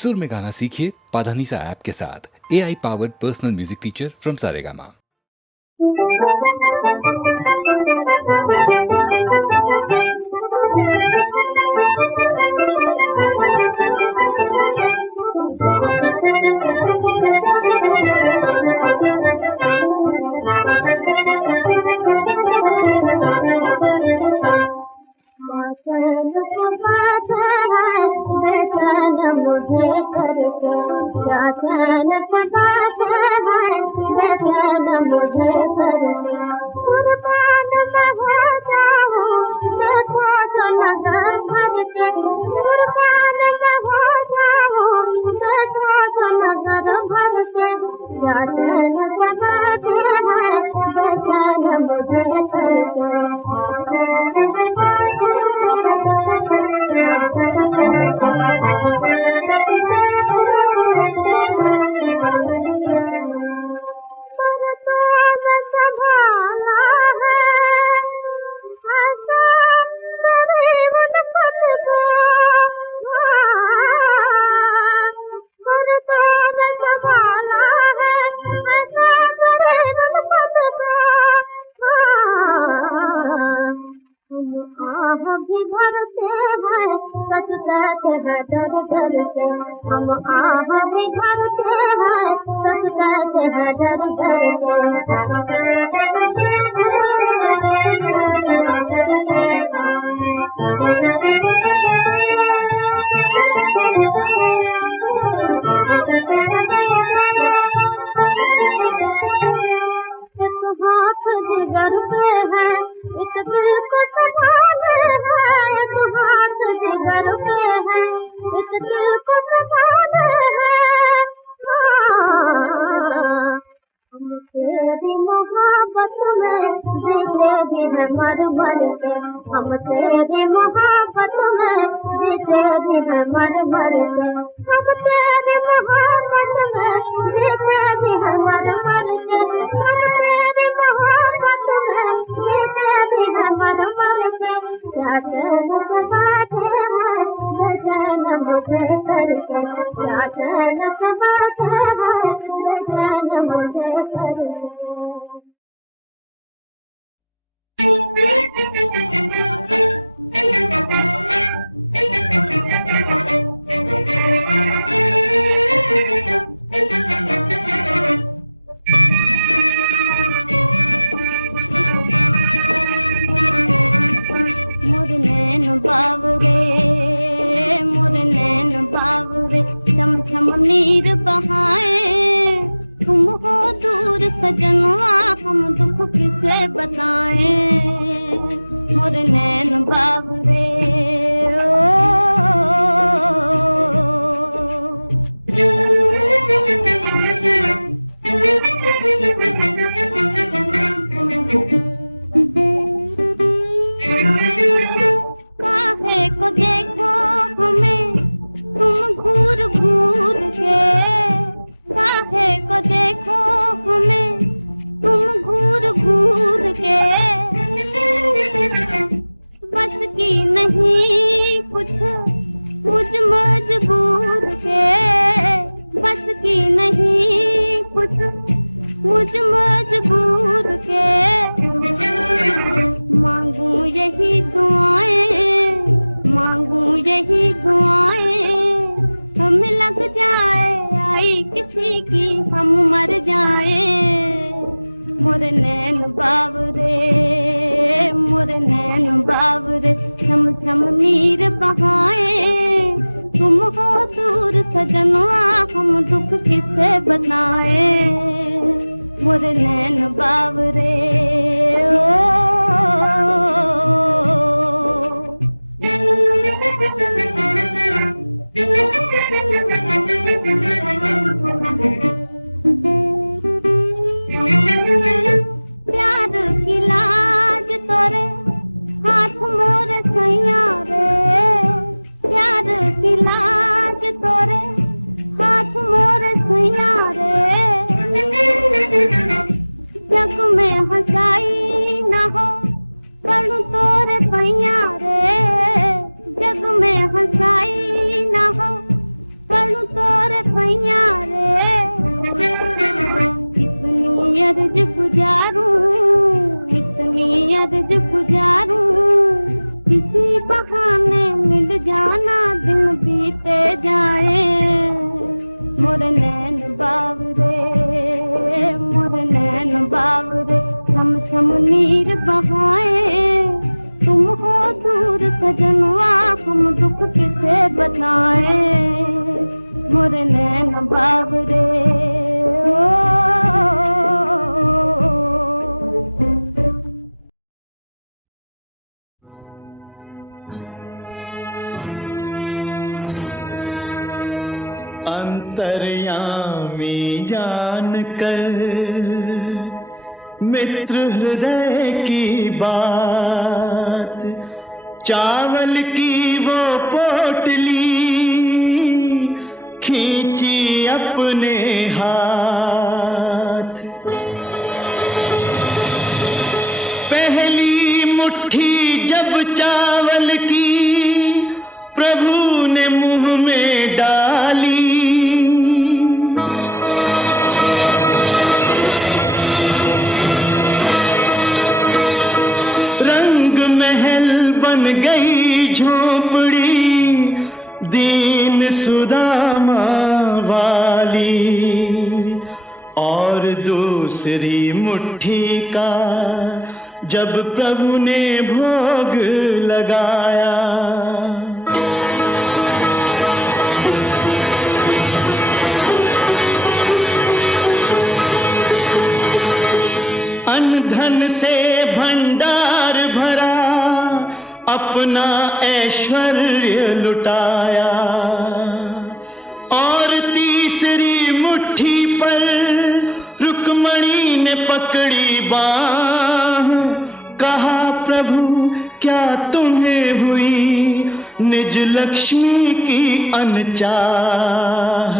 सुर में गाना सीखिए पाधानीसा ऐप के साथ। AI powered personal music teacher from Saregama. मुझे करके क्या चैन से बात है, बेचैन मुझे करके कुर्बान मैं हो जाऊं, देखो तो नजर भर के कुर्बान मैं हो जाऊं, देखो तो नजर भर के क्या चैन से बात है, बेचैन मुझे भी भरते हैं, सच कहते हैं डर डर के हम आह भी भरते हैं, सच कहते हैं डर डर एक हाथ जिगर पे है, एक दिल को संभाले है, एक हाथ जिगर पे है, एक दिल को संभाले है। हम तेरी मोहब्बत में जीते भी है मर मर के, हम तेरी मोहब्बत में जीते भी है मर मर के, हम तेरी मोहब्बत में जीते भी है मर मर के, हम तेरी मोहब्बत में जीते भी है मर मर के। क्या चैन से बात है, बेचैन मुझे करके क्या चैन से बात है, बेचैन मुझे करके। चम चम नींद बहाए, तुम हो दूर सजनवा हम दुख किसे बताएं, मोरे नैन बाबरे काहे को देखो हमें तुम घूर घूर के, काहे को देखो हमें तुम घूर घूर के, बस की नहीं कुछ मुझ मजबूर के, बस की नहीं कुछ मुझ मजबूर के। मांगू यही दुआएं, मांगू यही दुआएं, हमें लग जाए किसी की हम मर जाए, मोरे नैन बाबरे मोरे नैन बाबरे छम छम नीर बहाए, तुम हो दूर सजनवा हम दुख किसे बताए, मोरे नैन बाबरे प्यार की लाज तोरे हाथ मोर छैया रे, प्यार की लाज तोरे हाथ मोर छैया रे, जग में हंसाई न हो पढ़ तोर पहिया रे, जग में हंसाई न हो पढ़ पड़ू तोरे पैया रे, इतनी अर्ज गुजारूं, इतनी अर्ज गुजारूं, किसी बहाने मिल जाना दिन बीते जाए। मोरे नैन बावरे, मोरे नैन बावरे, हम नीर बहाए। तुम हो दूर सजनवा, हम दुख किसे बताए। मोरे नैन बावरे, अंतर्यामी जान कर मित्र हृदय की बात, चावल की वो पोटली खींची अपने हाथ। पहली मुट्ठी जब चावल की प्रभु ने मुंह में डाली, रंग महल बन गई झोपड़ी दीन सुदामा वाली। और दूसरी मुट्ठी का जब प्रभु ने भोग लगाया, अन्न धन से भंडार भरा, अपना ऐश्वर्य लुटाया। और तीसरी मुट्ठी पर रुक्मणी ने पकड़ी बाह, कहा प्रभु क्या तुम्हें हुई निज लक्ष्मी की अनचाह।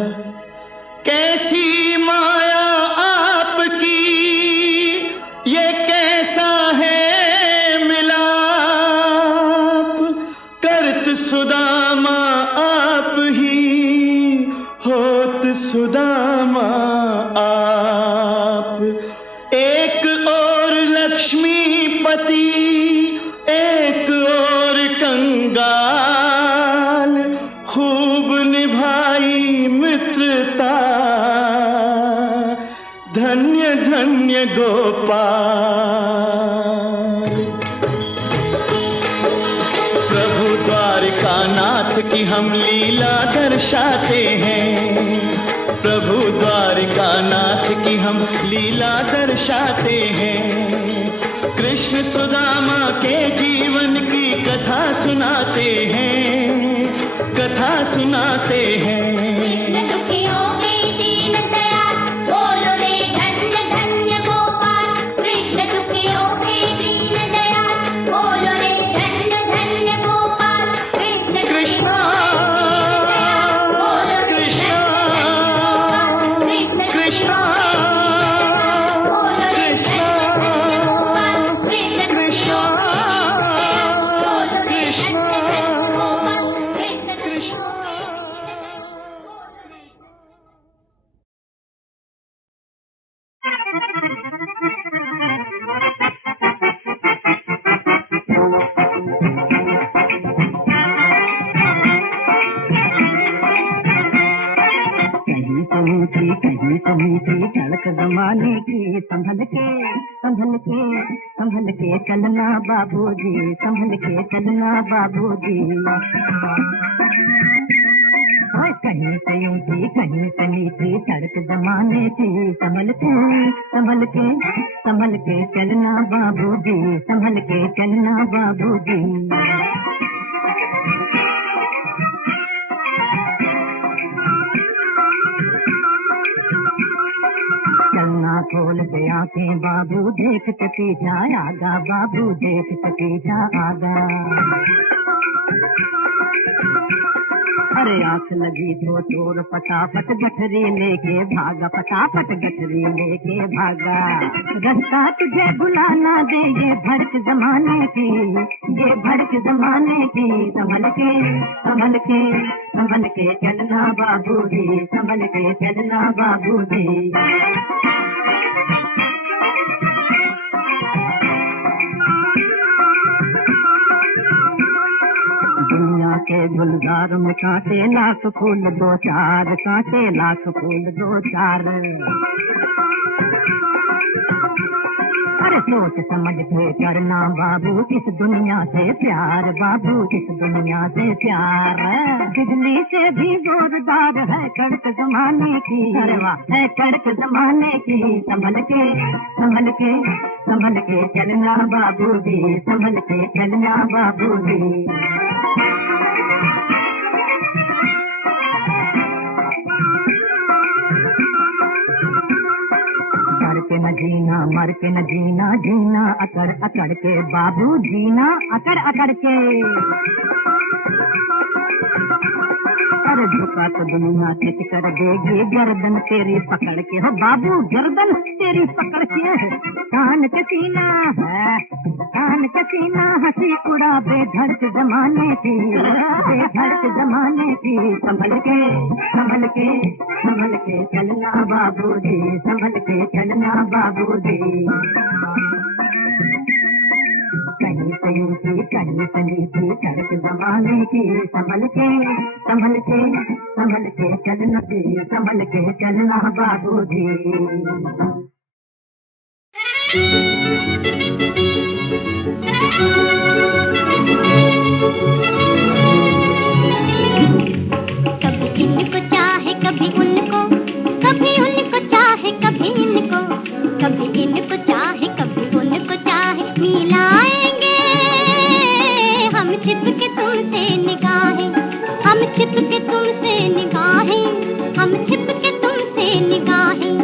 कैसी माया आपकी, ये कैसा है मिलाप, करत सुदामा आप ही, होत सुदामा आप। एक और लक्ष्मीपति, एक और कंगाल, खूब निभाई मित्रता, धन्य धन्य गोपाल। प्रभु द्वारकानाथ की हम लीला दर्शाते हैं, प्रभु द्वारकानाथ की हम लीला दर्शाते हैं। कृष्ण सुदामा के जीवन की कथा सुनाते हैं, कथा सुनाते हैं। धड़क जमाने की संभल के संभल के संभल के चलना बाबूजी, संभल के चलना बाबूजी। ओए कहीं से ऊंची कहीं से नीची सड़क जमाने की संभल के संभल के संभल के चलना बाबूजी, संभल के चलना बाबूजी। चलना खोल दे आंखें बाबू, देख के पीछा आगा बाबू, देख के पीछा आगा। अरे आंख लगी तो चोर फटाफट गठरी लेके भागा, फटाफट गठरी लेके भागा। रास्ता तुझे भुला ना दे ये भड़क जमाने की, ये भड़क जमाने की। संभल के संभल के संभल के चलना बाबूजी, संभल के चलना बाबूजी। दुनिया के गुलजार में कांटे लाख फूल दो चार, कांटे लाख फूल दो चार। अरे सोच समझ के करना बाबू इस दुनिया से प्यार, बाबू इस दुनिया से प्यार। बिजली से भी जोरदार है कड़क जमाने की, अरे वाह है कड़क जमाने की। संभल के संभल के संभल के चलना बाबूजी, संभल के चलना बाबूजी। मर के न जीना, मर के न जीना, जीना अकड़ अकड़ के बाबू, जीना अकड़ अकड़ के। अरे झुका तो दुनिया चित कर देगी गर्दन तेरी पकड़ के, हो बाबू गर्दन तेरी पकड़ के। कान के सीना है, कान के सीना हंसी उड़ा बेधड़क जमाने की, बेधड़क जमाने की। संभल के संभल के संभल के चलना बाबूजी, संभल के चलना बाबूजी। कहीं से ऊंची कहीं से नीची सड़क जमाने की। संभल के संभल के संभल के चलना, संभल के चलना बाबूजी। कभी इनको चाहे कभी उनको, कभी उनको चाहे कभी इनको, कभी इनको चाहे कभी उनको चाहे। मिलाएंगे हम छिप के तुमसे निगाहें, हम छिप के तुमसे निगाहें, हम छिप के तुमसे निगाहें।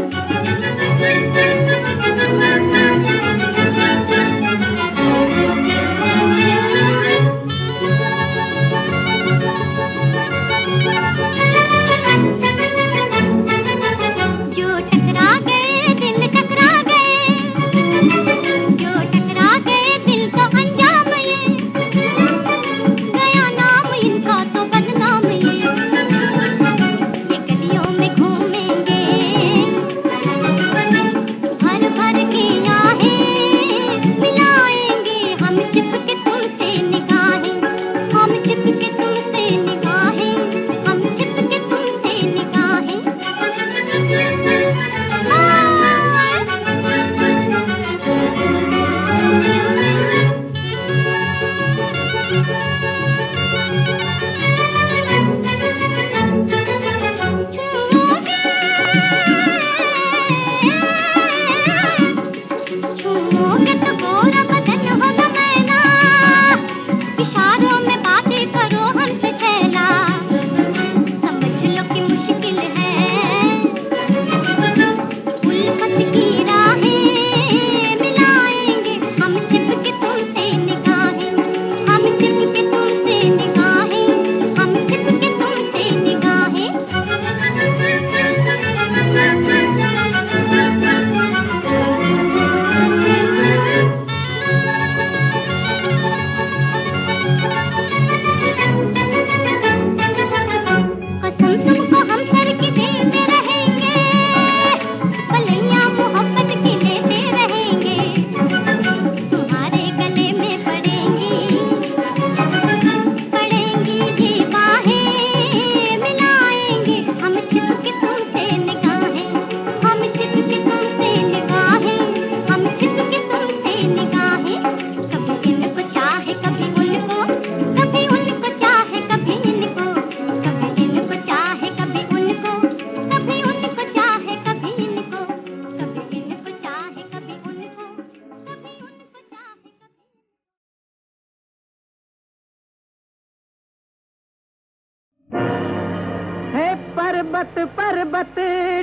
पर्वत पर्वत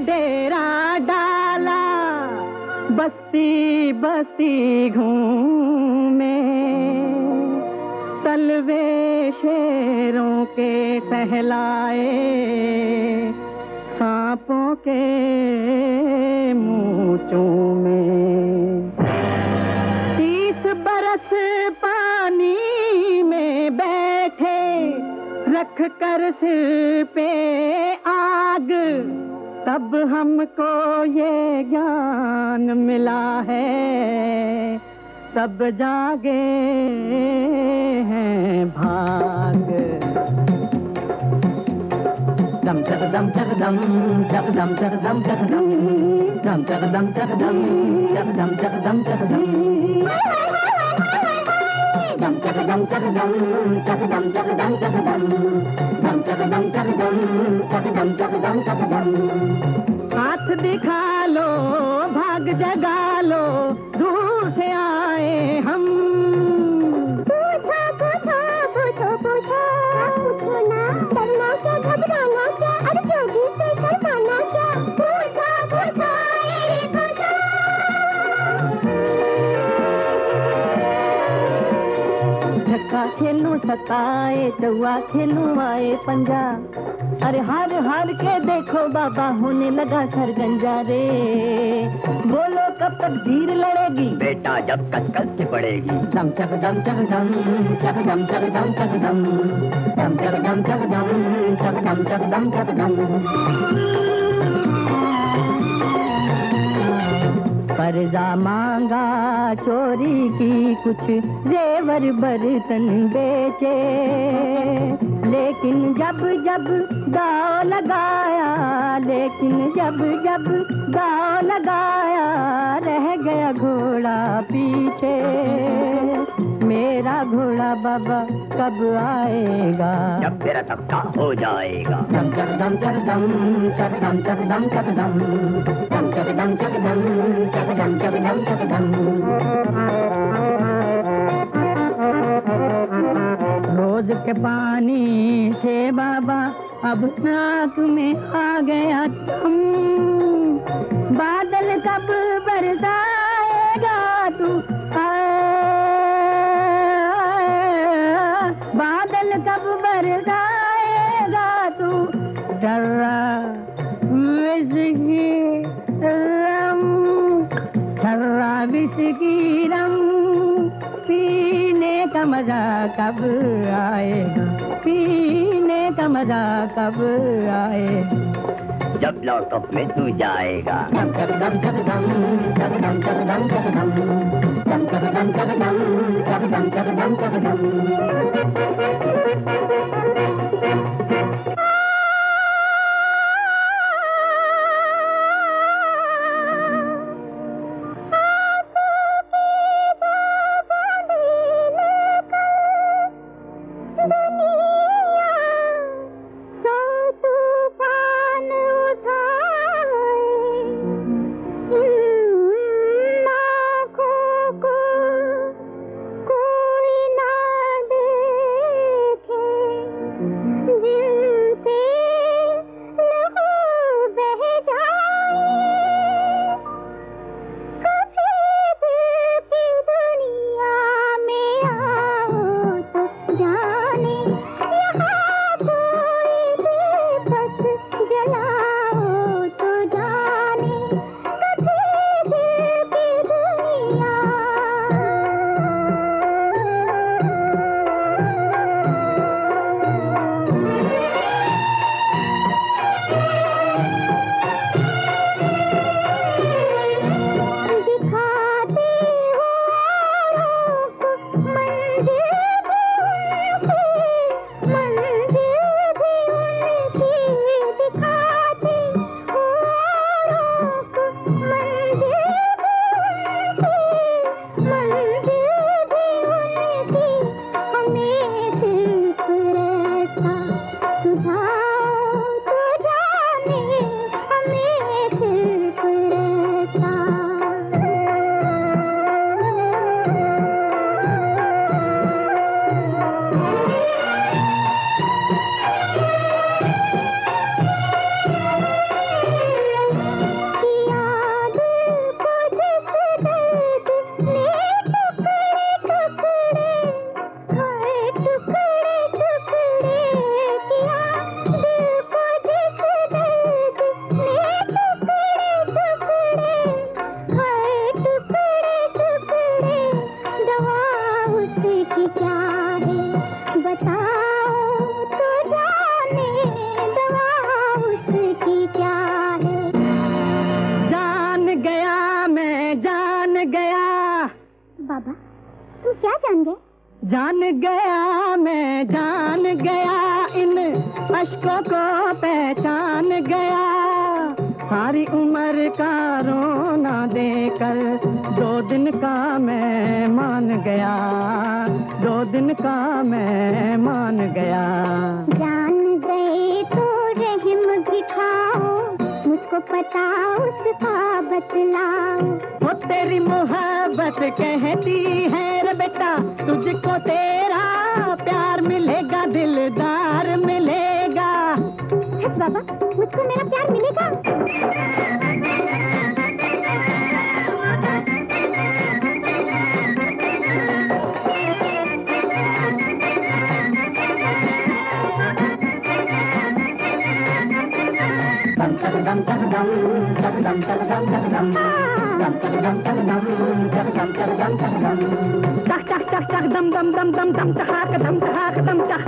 डेरा डाला, बस्ती बस्ती घूमे, तलवे शेरों के सहलाए, सांपों के मूंचों में। 30 बरस पानी में बैठे, रख कर सिर पे आग, तब हमको ये ज्ञान मिला है, सब जागे हैं भाग। दम चक दम चक दम चक दम चक दम चक दम दम चक दम चक दम चक दम चक दम चक दम दम चक दम चक दम चक दम चक दम चक दम दम चक दम चक दम चक दम चक दम चक दम। हाथ दिखा लो, भाग जगा लो, दूर से आए हम। पूछो पूछो पूछो पूछो पूछो ना, डरना क्या, घबराना क्या, अरे जोगी से शर्माना क्या। पूछो पूछो ये पूछो। छक्का खेलूं छक्काए, चौवा खेलूं आए पंजा, अरे हार हार के देखो बाबा होने लगा सरगंजा रे। बोलो कब तक धीर लड़ेगी बेटा, जब कस कस के पड़ेगी। दम चक दम चक दम चक दम चक दम चक दम दम चक दम चक दम चक दम चक दम चक दम। कर्जा मांगा चोरी की, कुछ जेवर बर्तन बेचे, लेकिन जब जब दाव लगाया, लेकिन जब जब दाव लगाया, रह गया घोड़ा पीछे। मेरा घोड़ा बाबा कब आएगा, जब तेरा तख्ता हो जाएगा। दम चक दम चक दम चक दम चक दम चक दम दम चक दम चक दम चक दम चक दम चक दम। रोज के पानी से बाबा अब नाक में आ गया तुम, बादल कब बरसाएगा तू, बादल कब बरसाएगा तू। डरा विस्की रम, डरा विस्की रम, पीने का मजा कब आएगा, पीने का मजा कब आएगा, जब लॉकअप में तू जाएगा। दम चक दम चक दम चक दम चक दम चक दम दम चक दम चक दम चक दम चक दम चक दम। क्या जान गए? जान गया मैं, जान गया, इन अश्कों को पहचान गया। सारी उम्र का रोना देकर 2 दिन का मैं मान गया, 2 दिन का मैं मान गया। जान गए तो रहम दिखाओ, मुझको पता उसका बतलाओ। वो तेरी मोहब्बत कहती है रे बेटा, तुझको तेरा प्यार मिलेगा, दिलदार मिलेगा। बाबा, मुझको मेरा प्यार मिलेगा? टक टक टक टक दम दम दम दम दम टहाक दम टहाक दम टह।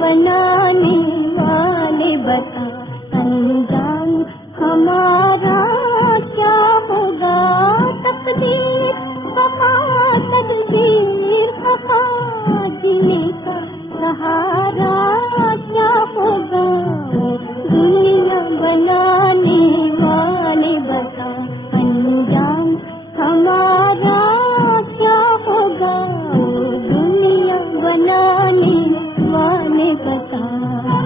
बनाने वाले बता अंजाम हम जीने का सहारा क्या होगा, दुनिया बनाने वाले बता, अंजाम हमारा क्या होगा, दुनिया बनाने वाले बता।